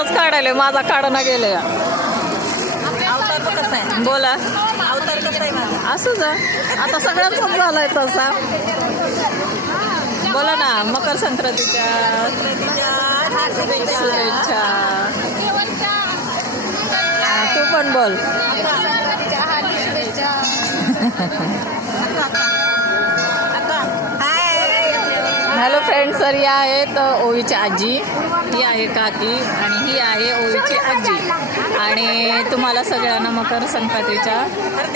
तुझाच काढायला माझा काढणं गेले. बोला असं जा आता सगळ्यात खूप झालाय तसा. बोला ना मकर संक्रांतीच्या शुभेच्छा. तू पण बोल. हॅलो फ्रेंड्स, तर या आहेत ओवीची आजी, ही आहे काकी आणि ही आहे ओवीची आजी. आणि तुम्हाला सगळ्यांना मकर संक्रांतीच्या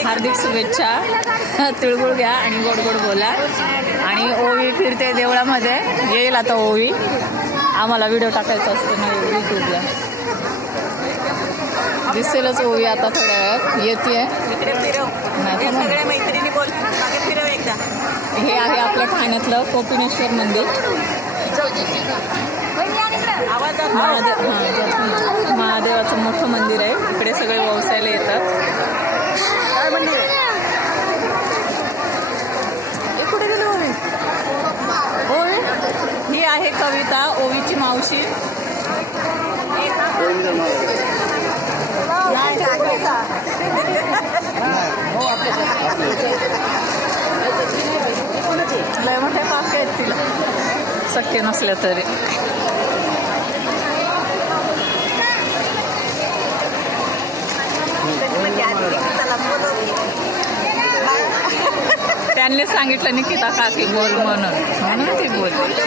हार्दिक शुभेच्छा. तिळगुळ घ्या आणि गोड गोड बोला. आणि ओवी फिरते देवळामध्ये, येईल आता ओवी. आम्हाला व्हिडिओ टाकायचा असतो ना यूट्यूबला. दिसेलच ओवी आता थोड्या वेळात येते. हे आहे आपल्या ठाण्यातलं कोपिनेश्वर मंदिर. महादेवाचं मोठं मंदिर आहे. इकडे सगळे व्यवसायाला येतात. कुठे गेलो ओवी? ओवी ही आहे कविता, ओवीची मावशी. लय मोठ्या पाक्या आहेत तिला, शक्य नसल्या तरी. त्यांनी सांगितलं निकिता काकी बोल म्हणून ती बोलली.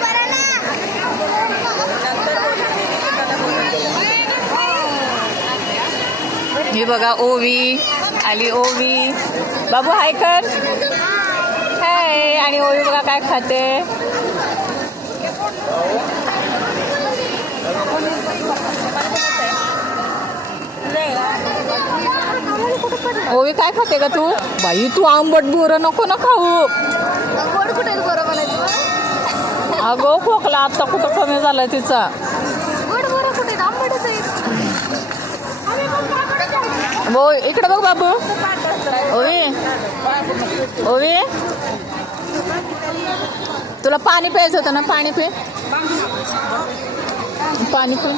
ही बघा ओवी आली. ओवी बाबू हाय कर. हाय. आणि ओवी बघा काय खाते. ओवी काय खाते का तू? बाई तू आंबट बोरं नको ना खाऊ. अगं खोकला आता कुठं कमी झालाय तिचा. बो इकडे बघ बाबू. ओवी ओवी तुला पाणी प्यायचं होतं ना, पाणी पी. पाणी पी.